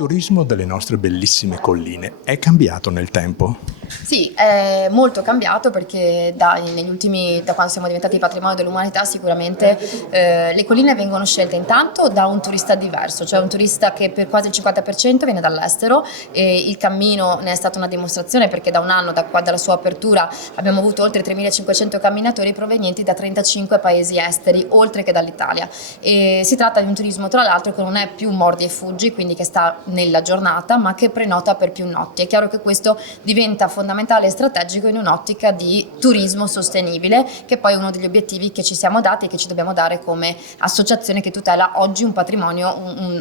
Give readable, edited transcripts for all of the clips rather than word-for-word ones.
turismo delle nostre bellissime colline è cambiato nel tempo? Sì, è molto cambiato perché negli ultimi, da quando siamo diventati patrimonio dell'umanità, sicuramente le colline vengono scelte intanto da un turista diverso, cioè un turista che per quasi il 50% viene dall'estero, e il cammino ne è stata una dimostrazione, perché da un anno, dalla sua apertura, abbiamo avuto oltre 3.500 camminatori provenienti da 35 paesi esteri, oltre che dall'Italia. E si tratta di un turismo, tra l'altro, che non è più mordi e fuggi, quindi che sta nella giornata, ma che prenota per più notti. È chiaro che questo diventa fondamentale e strategico in un'ottica di turismo sostenibile, che poi è uno degli obiettivi che ci siamo dati e che ci dobbiamo dare come associazione che tutela oggi un patrimonio,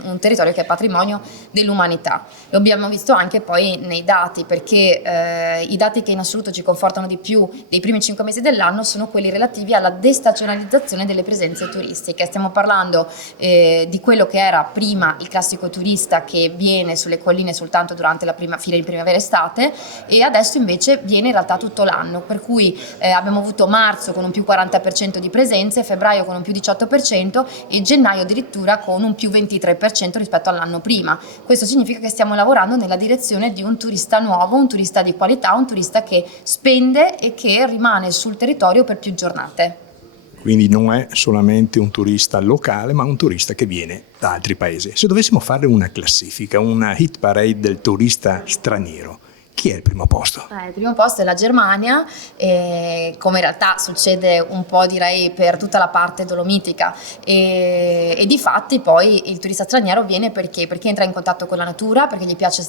un territorio che è patrimonio dell'umanità. Lo abbiamo visto anche poi nei dati, perché i dati che in assoluto ci confortano di più dei primi 5 mesi dell'anno sono quelli relativi alla destagionalizzazione delle presenze turistiche. Stiamo parlando di quello che era prima il classico turista che viene sulle colline soltanto durante la prima fine di primavera-estate, e adesso invece viene in realtà tutto l'anno, per cui abbiamo avuto marzo con un più 40% di presenze, febbraio con un più 18% e gennaio addirittura con un più 23% rispetto all'anno prima. Questo significa che stiamo lavorando nella direzione di un turista nuovo, un turista di qualità, un turista che spende e che rimane sul territorio per più giornate. Quindi non è solamente un turista locale, ma un turista che viene da altri paesi. Se dovessimo fare una classifica, una hit parade del turista straniero, chi è il primo posto? Il primo posto è la Germania, come in realtà succede un po', direi, per tutta la parte dolomitica, e di fatti poi il turista straniero viene perché entra in contatto con la natura, perché gli piace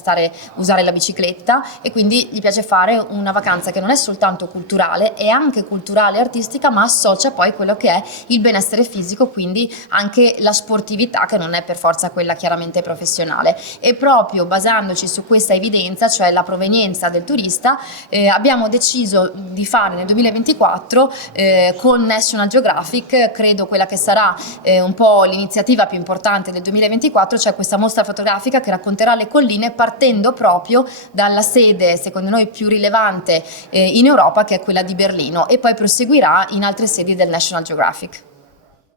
usare la bicicletta, e quindi gli piace fare una vacanza che non è soltanto culturale, è anche culturale e artistica, ma associa poi quello che è il benessere fisico, quindi anche la sportività, che non è per forza quella chiaramente professionale. E proprio basandoci su questa evidenza, cioè la provenienza del turista, abbiamo deciso di fare nel 2024 con National Geographic, credo quella che sarà un po' l'iniziativa più importante del 2024, cioè questa mostra fotografica che racconterà le colline partendo proprio dalla sede, secondo noi, più rilevante in Europa, che è quella di Berlino, e poi proseguirà in altre sedi del National Geographic.